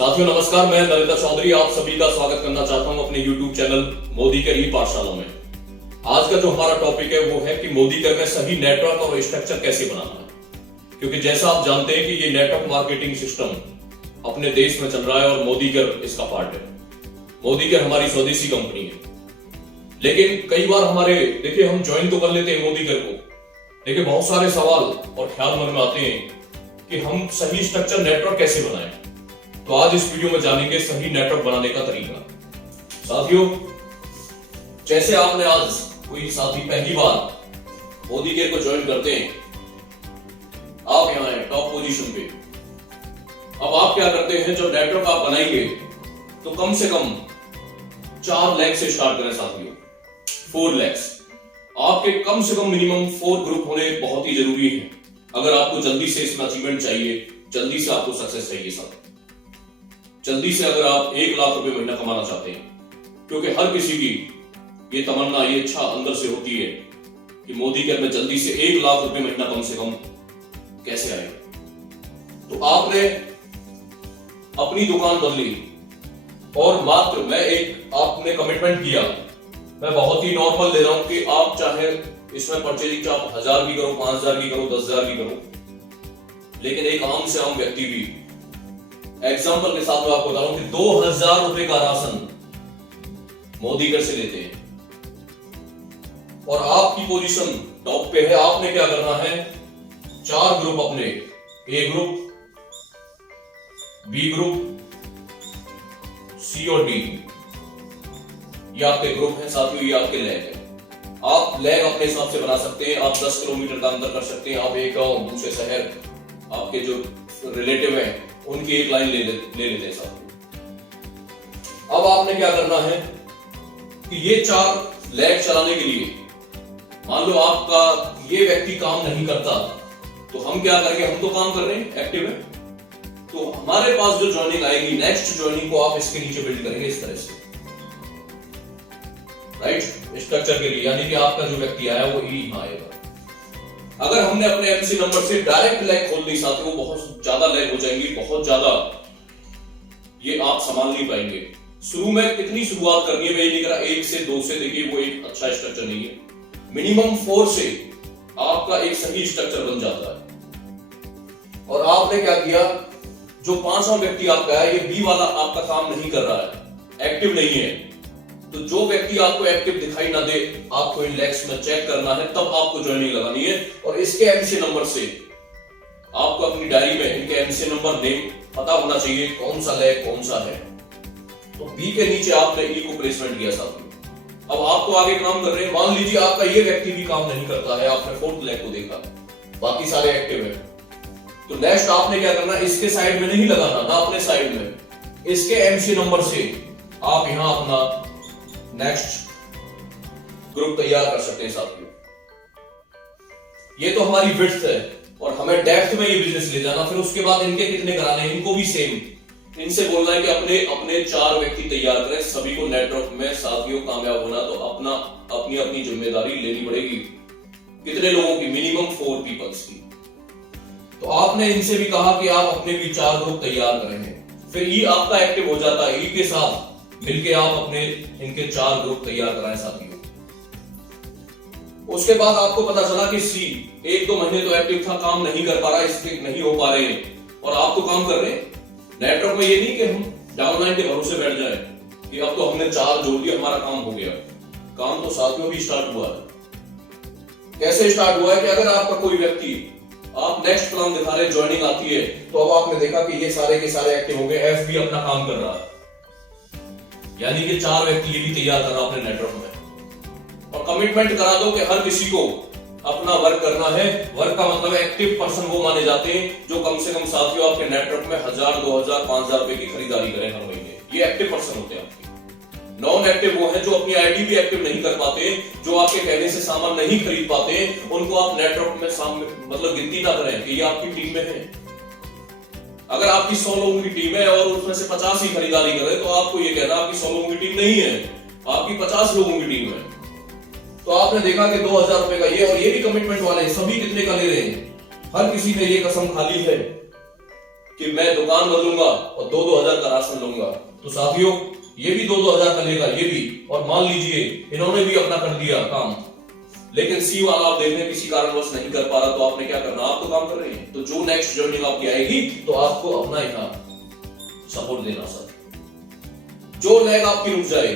साथियों नमस्कार, मैं नरेंद्र चौधरी आप सभी का स्वागत करना चाहता हूं अपने YouTube चैनल मोदी कर ई पाठशाला में। आज का जो हमारा टॉपिक है वो है कि मोदी कर में सही नेटवर्क और स्ट्रक्चर कैसे बनाना है। क्योंकि जैसा आप जानते हैं कि ये नेटवर्क मार्केटिंग सिस्टम अपने देश में चल रहा है और मोदी कर इसका पार्ट है। मोदी कर हमारी स्वदेशी कंपनी है, लेकिन कई बार हमारे देखिए हम ज्वाइन तो कर लेते हैं मोदी कर को, लेकिन बहुत सारे सवाल और ख्याल मन में आते हैं कि हम सही स्ट्रक्चर नेटवर्क कैसे बनाएं। तो आज इस वीडियो में जानेंगे सही नेटवर्क बनाने का तरीका। साथियों, जैसे आपने आज कोई साथी पहली बार मोदी केयर को ज्वाइन करते हैं, आप यहां हैं टॉप पोजीशन पे। अब आप क्या करते हैं, जब नेटवर्क आप बनाएंगे तो कम से कम 4 लाख से स्टार्ट करें साथियों, 4 लाख। आपके कम से कम मिनिमम 4 ग्रुप होने बहुत ही जरूरी है अगर आपको जल्दी से इसमें अचीवमेंट चाहिए, जल्दी से आपको सक्सेस चाहिए साहब, जल्दी से अगर आप 1 लाख रुपए महीना कमाना चाहते हैं। क्योंकि हर किसी की ये तमन्ना, ये इच्छा अंदर से होती है कि मोदी केयर में जल्दी से 1 लाख रुपए महीना कम से कम कैसे आए। तो आपने अपनी दुकान बदली और मात्र मैं एक आपने कमिटमेंट किया, मैं बहुत ही नॉर्मल ले रहा हूं कि आप चाहे इसमें परचेजिंग आप 1000 की करो, 5000 की करो, 10,000 की करो, लेकिन एक आम से आम व्यक्ति भी एग्जाम्पल के साथ मैं आपको बता रहा हूं कि 2000 रुपए का राशन मोदी कर से लेते हैं और आपकी पोजीशन टॉप पे है। आपने क्या करना है, 4 ग्रुप अपने, ए ग्रुप, बी ग्रुप, सी और डी, ये आपके ग्रुप है साथियों, ये आपके लैग है। आप लैग अपने हिसाब से बना सकते हैं, आप 10 किलोमीटर का अंतर कर सकते हैं, आप एक गांव दूसरे शहर, आपके जो रिलेटिव है उनकी एक लाइन ले लेते हैं साथियों। अब आपने क्या करना है कि ये 4 लैग चलाने के लिए, मान लो आपका ये व्यक्ति काम नहीं करता तो हम क्या करेंगे, हम तो काम कर रहे हैं, एक्टिव है, तो हमारे पास जो ज्वाइनिंग आएगी, नेक्स्ट ज्वाइनिंग को आप इसके नीचे बिल्ड करेंगे इस तरह से, राइट, स्ट्रक्चर के लिए, यानी कि आपका जो व्यक्ति आया वो यहां आएगा। अगर हमने अपने एमसी नंबर से डायरेक्ट लैग खोल दी साथियों, वो बहुत ज्यादा लैग हो जाएंगी, बहुत ज्यादा ये आप संभाल नहीं पाएंगे। शुरू में कितनी शुरुआत करनी है, मैं ये नहीं कह रहा 1 से 2 से, देखिए वो एक अच्छा स्ट्रक्चर नहीं है। मिनिमम 4 से आपका एक सही स्ट्रक्चर बन जाता है। और आपने क्या किया, जो 5वां व्यक्ति आपका है, ये बी वाला आपका काम नहीं कर रहा है, एक्टिव नहीं है, तो जो व्यक्ति आपको एक्टिव दिखाई ना दे, आपको इन लैग्स में चेक करना है, तब आपको ज्वाइनिंग लगानी है। और इसके एमसी नंबर से आपको अपनी डायरी में इनके एमसी नंबर नेम पता होना चाहिए, कौन सा लैग कौन सा है। तो बी के नीचे आपने ई को प्लेसमेंट किया साथियों। अब आपको आगे काम कर रहे हैं, मान लीजिए आपका ये व्यक्ति भी काम नहीं करता है, आपने 4th लैग को देखा, बाकी सारे एक्टिव है, तो नेक्स्ट आपने क्या करना, इसके साइड में नहीं लगाना, ना अपने साइड में, इसके एमसी नंबर से आप यहां अपना नेक्स्ट ग्रुप तैयार कर सकते हैं साथियों। ये तो हमारी विड्थ है और हमें डेप्थ में ये बिजनेस ले जाना। फिर उसके बाद इनके कितने कराने हैं, इनको भी सेम, इनसे बोलना है कि अपने 4 व्यक्ति तैयार करें। सभी को नेटवर्क में साथियों कामयाब होना तो अपनी अपनी जिम्मेदारी लेनी पड़ेगी। कितने लोगों की, मिनिमम 4 पीपल्स की। तो आपने इनसे भी कहा कि आप अपने भी 4 ग्रुप तैयार करें, फिर ई आपका एक्टिव हो जाता है, ई के साथ मिलके आप अपने इनके 4 ग्रुप तैयार कराएं साथियों। उसके बाद आपको पता चला कि सी 1-2 महीने तो एक्टिव था, काम नहीं कर पा रहा, इसके नहीं हो पा रहे हैं, और आप तो काम कर रहे हैं नेटवर्क में। ये नहीं कि हम डाउनलाइन के भरोसे बैठ जाए कि अब तो हमने 4 जोड़ दिया, हमारा काम हो गया। काम तो साथियों भी स्टार्ट हुआ है। कैसे स्टार्ट हुआ है कि अगर आपका कोई व्यक्ति, आप नेक्स्ट प्लान दिखा रहे, ज्वाइनिंग आती है, तो अब आपने देखा कि ये सारे के सारे एक्टिव हो गए, एफ भी अपना काम कर रहा है, यानी कि 4 व्यक्ति ये भी तैयार कर रहा अपने नेटवर्क में। और कमिटमेंट करा दो कि हर किसी को अपना वर्क करना है। वर्क का मतलब एक्टिव पर्सन वो माने जाते हैं जो कम से कम साथियों आपके नेटवर्क में 1000, 2000, 5000 रुपए की खरीदारी करें हर महीने, ये एक्टिव पर्सन होते हैं आपके। नॉन एक्टिव वो है जो अपनी आईडी भी एक्टिव नहीं कर पाते, जो आपके कहने से सामान नहीं खरीद पाते, उनको आप नेटवर्क में मतलब गिनती ना करें कि ये आपकी टीम में है। अगर आपकी 100 लोगों की टीम है और उसमें से 50 ही खरीदारी करे, तो आपको ये कहना आपकी 100 लोगों की टीम नहीं है, आपकी 50 लोगों की टीम है। तो आपने देखा कि 2000 रुपए का ये, और ये भी कमिटमेंट वाले, सभी कितने का ले रहे हैं, हर किसी ने ये कसम खाली है कि मैं दुकान बदलूंगा और 2-2 हजार का राशन लूंगा, तो साथियों ये भी 2-2 हजार का लेगा, ये भी। और मान लीजिए इन्होंने भी अपना कर दिया काम, लेकिन सी वाला आप देख रहे हैं किसी कारणवश नहीं कर पा रहा, तो आपने क्या करना, आप तो काम कर रहे हैं, तो जो नेक्स्ट जर्नी आपकी आएगी तो आपको अपना यहाँ सपोर्ट देना सर। जो लैग आपकी रुक जाए,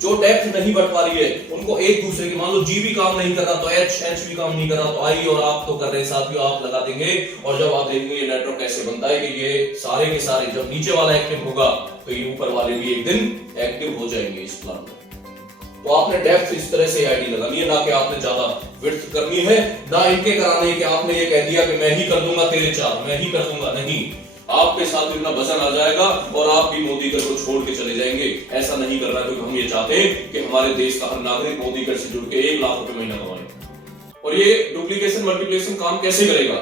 जो डेप्थ नहीं बढ़ पा रही है, उनको एक दूसरे की, मान लो जी भी काम नहीं कर रहा तो एच भी काम नहीं कर रहा तो आई, और आप तो कर रहे हैं साथियों, आप लगा देंगे। और जब आप देखेंगे ये नेटवर्क कैसे बनता है कि ये सारे के सारे जब नीचे वाला एक्टिव होगा तो ये ऊपर वाले भी एक दिन एक्टिव हो जाएंगे इस प्लान में। तो आपने डेप्थ इस तरह से आईडी लगानी है, ना कि आपने ज्यादा विड्थ करनी है, ना इनके कराने कि आपने ये कह दिया कि मैं ही कर दूंगा तेरे 4, मैं ही कर दूंगा, नहीं। आपके साथ इतना वजन आ जाएगा और आप भी मोदी कर को छोड़ के चले जाएंगे। ऐसा नहीं करना, क्योंकि हम ये चाहते हैं कि हमारे देश का हर नागरिक मोदी कर से जुड़ के 1 लाख रुपए महीना कमाए। और ये डुप्लीकेशन मल्टीप्लिकेशन काम कैसे करेगा,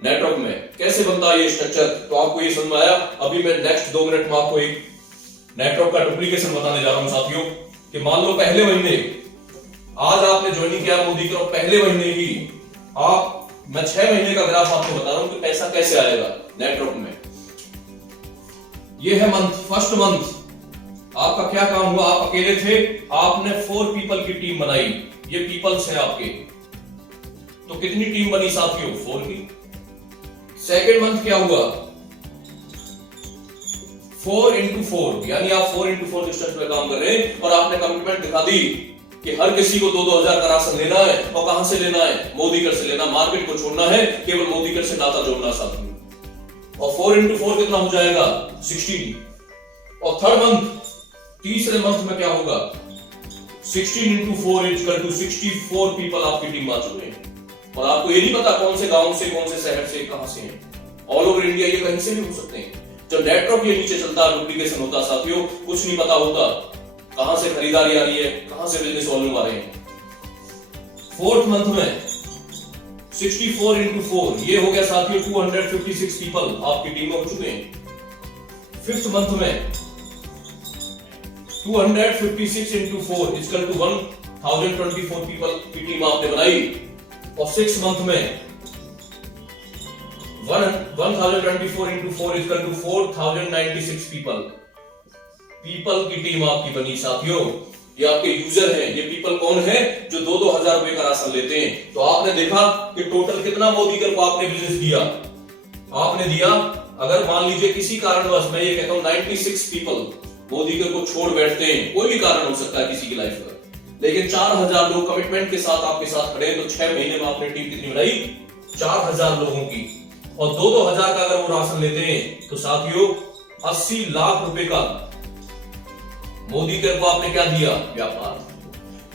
नेटवर्क में कैसे बनता है ये स्ट्रक्चर, तो आपको ये समझ में आया। अभी मैं नेक्स्ट 2 मिनट में आपको एक नेटवर्क का डुप्लीकेशन बताने जा रहा हूं साथियों, कि मान लो पहले महीने आज आपने ज्वाइनिंग किया मोदी कर, पहले महीने ही आप, मैं 6 महीने का ग्राफ आपको बता रहा हूं कि पैसा कैसे आएगा नेटवर्क में। ये है मंथ, फर्स्ट मंथ आपका क्या काम हुआ, आप अकेले थे, आपने 4 पीपल की टीम बनाई, ये पीपल्स है आपके, तो कितनी टीम बनी साथियों, 4 की। सेकेंड मंथ क्या हुआ, 4 into 4, यानी आप 4 into 4 डिस्टेंस पे काम कर रहे हैं, और आपने कमिटमेंट दिखा दी कि हर किसी को 2-2 हजार का राशन लेना है, और कहां से लेना है, मोदी कर से लेना, मार्केट को छोड़ना है, केवल मोदी कर से नाता जोड़ना साथियों। और 4 into 4 कितना हो जाएगा, 16। और थर्ड मंथ, तीसरे मंथ में क्या होगा, 16 into 4 इक्वल टू 64 पीपल आपकी टीम आ चुके हैं। और आपको ये नहीं पता कौन से गांव से, कौन से शहर से, कहां से हैं, ऑल ओवर इंडिया, ये कहीं से भी हो सकते हैं। जब नेटवर्क ये नीचे चलता है, डुप्लीकेशन होता साथियों, कुछ नहीं पता होता कहां से खरीदारी आ रही है, कहां से बिजनेस वॉल्यूम आ रहे हैं। फोर्थ मंथ में 64 into 4, ये हो गया साथियों 256 पीपल आपकी टीम में हो चुके हैं। फिफ्थ मंथ में 256 into 4 इक्वल टू 1024 पीपल की टीम आपने बनाई। और सिक्स मंथ में 1024 into 4 इक्वल टू 4096 पीपल की टीम आपकी बनी साथियों। ये आपके यूजर हैं, ये पीपल कौन है, जो 2-2 हजार रुपए का राशन लेते हैं। तो आपने देखा कि टोटल कितना मोदी कर को आपने बिजनेस दिया, आपने दिया, अगर मान लीजिए किसी कारणवश, मैं ये कहता हूं 96 पीपल मोदी कर को छोड़ बैठते हैं, कोई भी कारण हो सकता है किसी की लाइफ का, लेकिन 4000 लोग कमिटमेंट के साथ आपके साथ खड़े, तो 6 महीने में आपने टीम कितनी बनाई, 4000 लोगों की। और 2-2 हजार का अगर वो राशन लेते हैं तो साथियों 80 लाख रुपए का मोदी कर को आपने क्या दिया, व्यापार,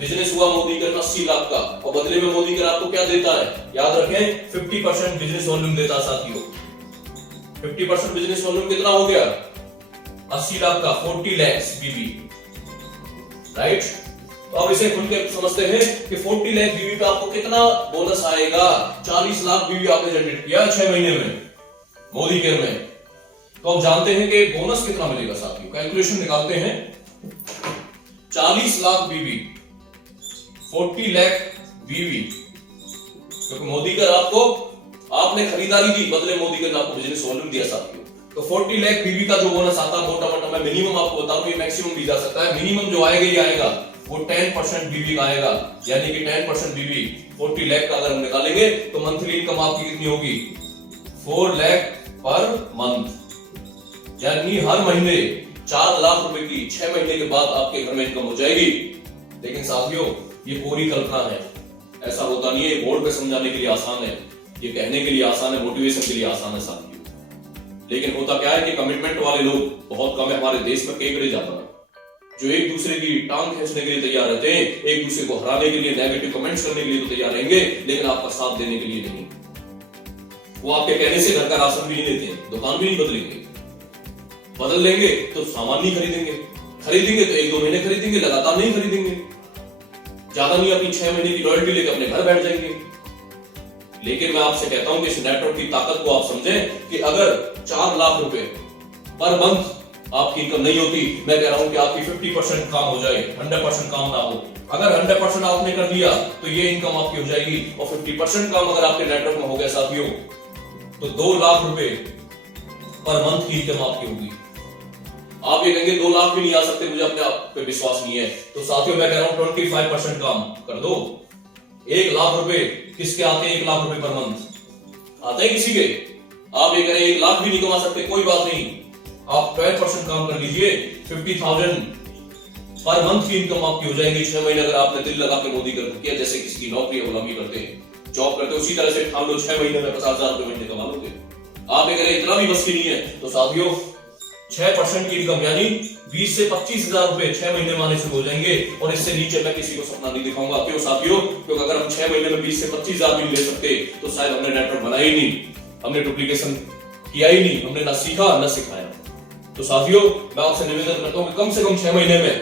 बिजनेस हुआ मोदी कर 80 लाख का। और बदले में मोदी कर आपको क्या देता है, याद रखें 50% बिजनेस वॉल्यूम देता है साथियों। 50% बिजनेस वॉल्यूम कितना हो गया, 80 लाख का, 40 लाख बीवी, राइट। तो अब इसे खुल के समझते हैं कि 40 लाख बीवी पे आपको कितना बोनस आएगा, 40 लाख बीवी आपने जनरेट किया 6 महीने में मोदी केयर में। तो अब जानते हैं कि बोनस कितना मिलेगा साथियों, कैलकुलेशन निकालते हैं। 40 लाख बीवी, 40 लाख बीवी, क्योंकि मोदी कर आपको, आपने खरीदारी दी, बदले मोदी कर आपको बिजनेस वॉल्यूम दिया साथियों। तो 40 लाख बीवी का जो बोनस आता है, मोटा मोटा मैं मिनिमम आपको बता रहा हूं, ये मैक्सिमम भी जा सकता है, मिनिमम जो आएगा ये आएगा वो 10% बीवी का आएगा, यानी कि 10% बीवी 40 लाख का अगर हम निकालेंगे तो मंथली इनकम आपकी कितनी होगी, 4 लाख पर मंथ, यानी हर महीने 4 लाख रुपए की 6 महीने के बाद आपके घर में इनकम हो जाएगी। लेकिन साथियों ये पूरी कल्पना है, ऐसा होता नहीं है। बोर्ड पे समझाने के लिए आसान है, ये कहने के लिए आसान है, मोटिवेशन के लिए आसान है साथियों। लेकिन होता क्या है कि कमिटमेंट वाले लोग बहुत कम है हमारे देश में, केकड़े ज्यादा, जो एक दूसरे की टांग खींचने के लिए तैयार रहते हैं, एक दूसरे को हराने के लिए, नेगेटिव कमेंट्स करने के लिए तो तैयार रहेंगे, लेकिन आपका साथ देने के लिए नहीं। वो आपके कहने से घर का राशन भी नहीं देते हैं, दुकान भी नहीं बदलेंगे, बदल लेंगे तो सामान नहीं खरीदेंगे, खरीदेंगे तो 1-2 महीने खरीदेंगे, लगातार नहीं खरीदेंगे, ज्यादा नहीं अपनी 6 महीने की लॉयल्टी लेकर अपने घर बैठ जाएंगे। लेकिन मैं आपसे कहता हूं कि इस नेटवर्क की ताकत को आप समझें कि अगर 4 लाख रुपए पर मंथ आपकी इनकम नहीं होती, मैं कह रहा हूं कि आपकी 50% काम हो जाए, 100% काम ना हो। अगर 100% आपने कर दिया तो ये इनकम आपकी हो जाएगी, और 50% काम अगर आपके नेटवर्क में हो गया साथियों तो 2 लाख रुपए पर मंथ की इनकम आपकी होगी। आप ये कहेंगे 2 लाख भी नहीं आ सकते, मुझे अपने आप पे विश्वास नहीं है, तो साथियों मैं कह रहा हूं 25% काम कर दो। 1 लाख रुपए किसके आते हैं? 1 लाख रुपए पर मंथ आते हैं किसी के? आप ये कह रहे हैं 1 लाख भी नहीं कमा सकते, कोई बात नहीं, आप 12% काम कर लीजिए, 50,000 पर मंथ की इनकम आपकी हो जाएंगी 6 महीने। अगर आपने दिल लगा के मोदी कर किया, जैसे किसी की नौकरी या गुलामी करते हैं, जॉब करते, उसी तरह से ठान लो 6 महीने में 50,000 रुपए महीने कमा लोगे। आप ये कह रहे हैं इतना भी बस की नहीं है, तो साथियों 6% की इनकम यानी 20 से 25,000 रुपए 6 महीने में आने शुरू हो जाएंगे, और इससे नीचे मैं किसी को सपना नहीं दिखाऊंगा। क्यों साथियों? क्योंकि अगर हम 6 महीने में 20 से 25,000 भी ले सकते तो शायद हमने नेटवर्क बनाया ही नहीं, हमने डुप्लीकेशन किया ही नहीं, हमने ना सीखा ना सिखाया। तो साथियों मैं आपसे निवेदन करता हूं कि कम से कम 6 महीने में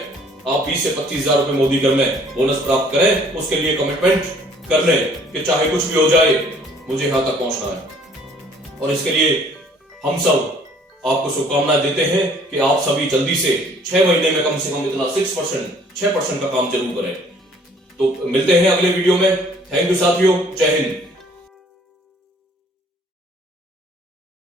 आप 20 से 25,000 रुपए मोदी कर में बोनस प्राप्त करें। उसके लिए कमिटमेंट कर लें कि चाहे कुछ भी हो जाए मुझे यहां तक पहुंचना है। और इसके लिए हम सब आपको शुभकामनाएं देते हैं कि आप सभी जल्दी से 6 महीने में कम से कम इतना 6% का काम जरूर करें। तो मिलते हैं अगले वीडियो में। थैंक यू साथियों, जय हिंद।